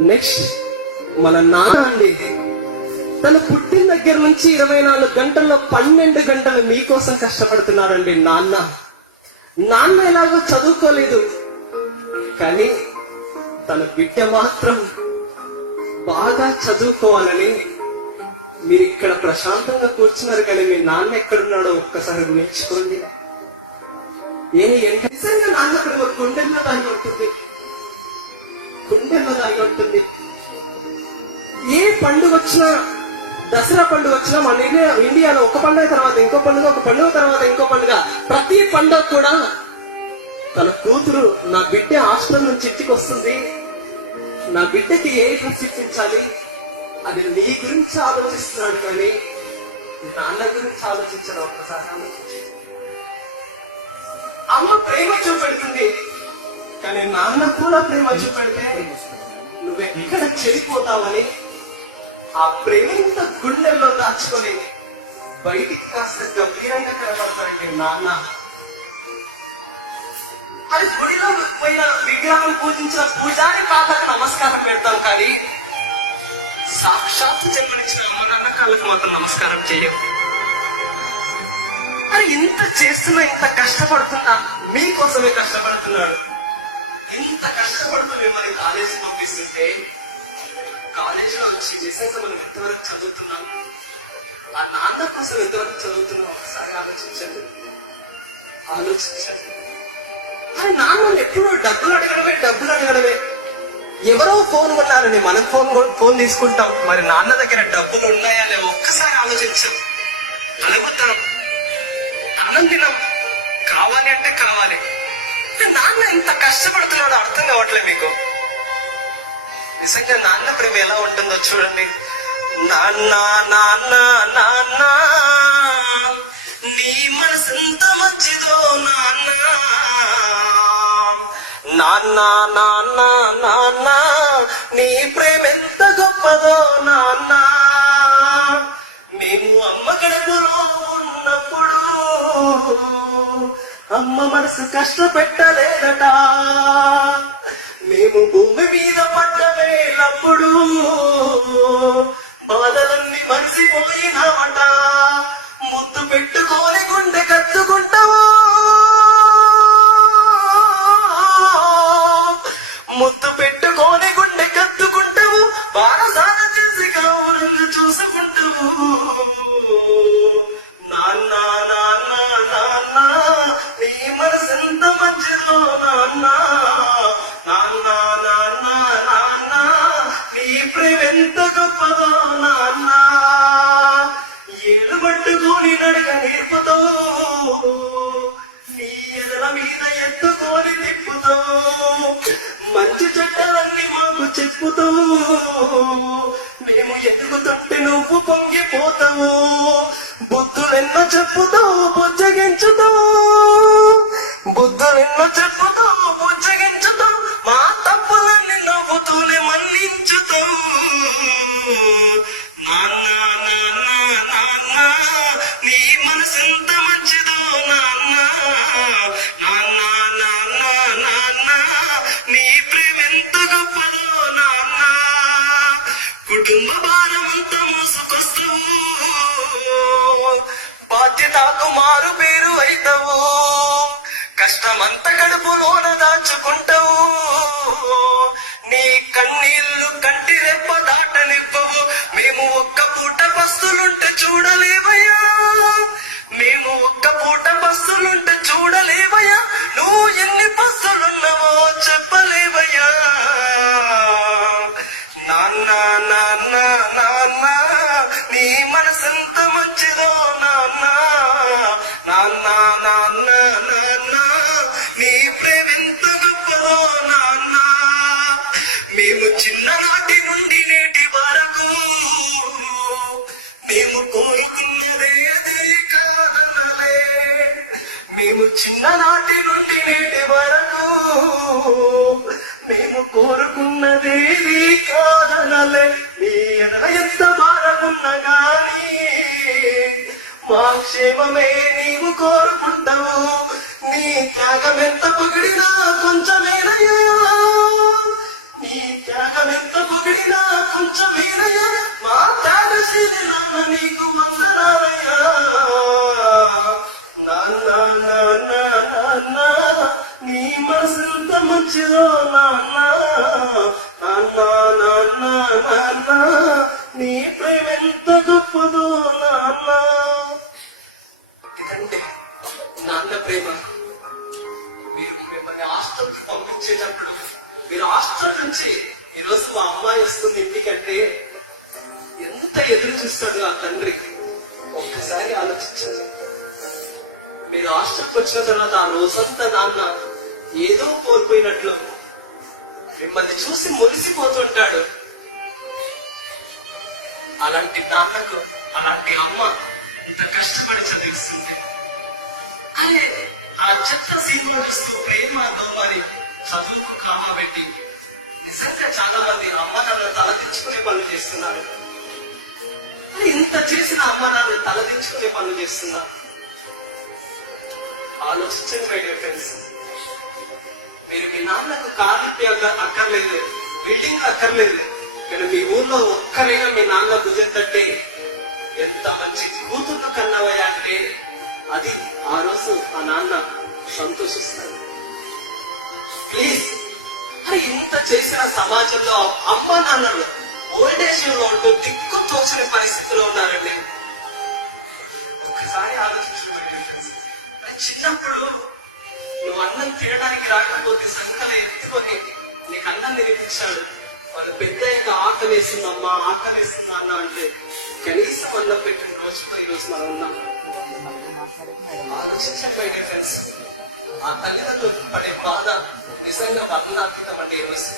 Next మన నాన్న అండి, తను పుట్టిన దగ్గర నుంచి 24 గంటల్లో 12 గంటలు మీకోసం కష్టపడుతున్నారండి నాన్న. నాన్న ఎలాగో చదువుకోలేదు, కానీ తన బిడ్డ మాత్రం బాగా చదువుకోవాలని మీరు ఇక్కడ ప్రశాంతంగా కూర్చున్నారు. కానీ మీ నాన్న ఎక్కడున్నాడో ఒక్కసారి నేర్చుకోండి. నిజంగా నాన్న అక్కడ గుండెల్లో దాగి ఉంటుంది, గుండెల్లో దాగి ఉంటుంది. ఏ పండుగ వచ్చినా, దసరా పండుగ వచ్చినా మన ఇండియాలో ఒక పండుగ తర్వాత ఇంకో పండుగ, ఒక పండుగ తర్వాత ఇంకో పండుగ, ప్రతి పండుగ కూడా తన కూతురు నా బిడ్డ హాస్టల్ నుంచి ఇంటికి వస్తుంది, నా బిడ్డకి ఏ డ్రెస్ ఇప్పించాలి అది నీ గురించి ఆలోచిస్తున్నాడు, కానీ నాన్న గురించి ఆలోచించడం ఒక్కసారి ఆలోచించి. అమ్మ ప్రేమ చూపెడుతుంది, కానీ నాన్న కూడా ప్రేమ చూపెడితే నువ్వెక్కడ చెడిపోతావని ఆ ప్రేమ ఇంత గుండెల్లో దాచుకొని బయటికి కాస్త గంభీరంగా కనబడతాడండి నాన్న. అది గుడిలో పోయిన విగ్రహం పూజించిన పూజారి పాదకు నమస్కారం పెడతాం, కానీ సాక్షాత్ జన్మనిచ్చిన అమ్మ నాన్న కాళ్ళకు మాత్రం నమస్కారం చేయవు. అది ఇంత చేస్తున్నా, ఇంత కష్టపడుతున్నా మీకోసమే కష్టపడుతున్నాడు. ఇంత కష్టపడుతూ మిమ్మల్ని కాలేజీ పంపిస్తుంటే కాలేజీలో వచ్చి నిజంగా మనం ఎంతవరకు చదువుతున్నాం, ఆ నాన్న కోసం ఎంతవరకు చదువుతున్నాం ఒకసారి ఆలోచించండి. అది నాన్న ఎప్పుడూ డబ్బులు అడగడమే. ఎవరో ఫోన్ కొన్నారని మనం ఫోన్ తీసుకుంటాం, మరి నాన్న దగ్గర డబ్బులు ఉన్నాయా లేవో ఒక్కసారి ఆలోచించం. అడుగుతాం, అన్నం తినం, కావాలి అంటే కావాలి. నాన్న ఇంత కష్టపడుతున్నాడో అర్థం కావట్లేదు మీకు. నిజంగా నాన్న ప్రేమ ఎలా ఉంటుందో చూడండి. నాన్న నాన్న నాన్న నీ మనసు ఎంత మంచిదో నాన్న, నాన్న నాన్న నాన్న నీ ప్రేమ ఎంత గొప్పదో నాన్న. మేము అమ్మ గడపలో ఉన్నప్పుడు అమ్మ మనసు కష్టపెట్టలేదట, మేము భూమి మీద పడ్డవేలప్పుడు బాధలన్నీ మరిసిపోయినామట. ముద్దు పెట్టుకోని గుండె కత్తుకుంటావా, ముద్దు పెట్టుకోని గుండె కత్తుకుంటావు, బారసాల చేసి గౌరవంగా చూసుకుంటావు. నాన్న నాన్న నాన్న నీ మనసు ఎంత మంచిదో నాన్న, నాన్న నాన్న నాన్న నీ ప్రేమ ఎంత గొప్పదో నాన్న. ఏడు పట్టుకొని నడక నేర్పుతావు, నీ ఎదల మీద ఎత్తుకొని తిప్పుతావు, మంచి చెడ్డలన్నీ మాకు చెప్పుతావు. మేము ఎదుగుతుంటే నువ్వు పొంగిపోతావు, బుద్ధులెన్నో చెప్పుతావు బుజ్జగించుతావు, బుద్ధులెన్నో చెప్పుతావు బుజ్జగించుతావు, మా తప్పులన్నీ నవ్వుతూనే మన్నించుతావు. నాన్న నాన్న నాన్న నీ మనసు ఎంత మంచిదో నాన్న, నాన్న నాన్న నాన్న నీ ప్రేమ ఎంత గొప్పదో నాన్న. కుటుంబ భారం అంతా మోసుకొస్తావు, బాధ్యతకు మారు పేరు అవుతావు, కష్టమంతా కడుపులోన దాచుకుంటావు, నీ కన్నీళ్లు కంటి రెప్ప దాటనివ్వవు. మేము ఒక్క పూట పస్తులుంటే చూడలేవయ్యా, మేము ఒక్క పూట పస్తులుంటే చూడలేవయ్యా, నువ్వు ఎన్ని పస్తులున్నావో చెప్పలేవయ్యా. నాన్న నాన్న నాన్న నీ మనసెంత మంచిదో నాన్న, నాన్న నాన్న నాన్న నీ ప్రేమ ఎంత గొప్పదో నాన్న. మేము చిన్ననాటి నుండి నేటి వరకు మేము కోరుకున్నదే కాదనలే, మేము చిన్ననాటి నుండి నేటి వరకు మేము కోరుకున్నదే కాదనలే. నీ ఎంత భారమున్నా గానీ మా క్షేమమే నీవు కోరుకుంటావు, నీ త్యాగమెంత పొగిడినా కొంచెమేనయ్యా, నీ త్యాగమెంత నీకు వందనాలయ్యా నాన్న నాన్న నాన్న నీ మనసంత మంచిదో నాన్న నాన్న నాన్న నాన్న నీ ప్రేమ ఎంత గొప్పదో నాన్న. ఇదంటే నాన్న ప్రేమ. మీరు మిమ్మల్ని హాస్టల్కి పంపించేటప్పుడు మీరు హాస్టల్ నుంచి ఈరోజు మా అమ్మాయి వస్తుంది ఇంటికంటే ఎంత ఎదురు చూస్తాడు ఆ తండ్రి. ఒక్కసారి ఆలోచించండి. మీరు హాస్టల్కి వచ్చిన తర్వాత ఆ రోజంతా నాన్న ఏదో కోల్పోయినట్లు మిమ్మల్ని చూసి మురిసిపోతుంటాడు. అలాంటి నాన్నకు అలాంటి అమ్మ ఇంత కష్టపడి చదివిస్తుంది. అదే ఆ చెత్త సినిమా చూస్తూ ప్రేమ మరి చదువుకు కామాబెట్టి నిజంగా చాలా మంది అమ్మ నాన్న తలదించుకునే పనులు చేస్తున్నారు. ఇంత చేసిన అమ్మ నాన్న తలదించుకునే పనులు చేస్తున్నారు. ఆలోచించండి మై డియర్ ఫ్రెండ్స్. మీరు మీ నాన్నకు కాలిప్పి అక్కర్లేదు, బిల్డింగ్ అక్కర్లేదు, కానీ మీ ఊర్లో ఒక్కరైనా మీ నాన్న భుజెత్తంటే ఎంత మంచి కూతుర్లు కన్నవయ్యా అంటే అది ఆ రోజు ఆ నాన్న సంతోషిస్తారు. ప్లీజ్, మరి ఇంత చేసిన సమాజంలో అమ్మ నాన్నలు ఓల్డేజ్ లో ఉంటూ దిక్కు తోచని పరిస్థితిలో ఉన్నారండి. ఒకసారి ఆలోచించండి. చిన్నప్పుడు నువ్వు అన్నం తినడానికి రాకపోతే సంకలు ఎత్తుకొని నీకు అన్నం తినిపించాడు. వాళ్ళు పెద్ద ఆకలి వేసిందమ్మా ఆకలి వేసిందా అన్న అంటే కనీసం అన్నం పెట్టిన రోజులో ఈ రోజు మనం ఉన్నాం. ఆలోచించండి ఫ్రెండ్స్. ఆ తల్లిదండ్రులు పడే బాధ నిజంగా వర్ణనాతీతం అంటే ఈ రోజు.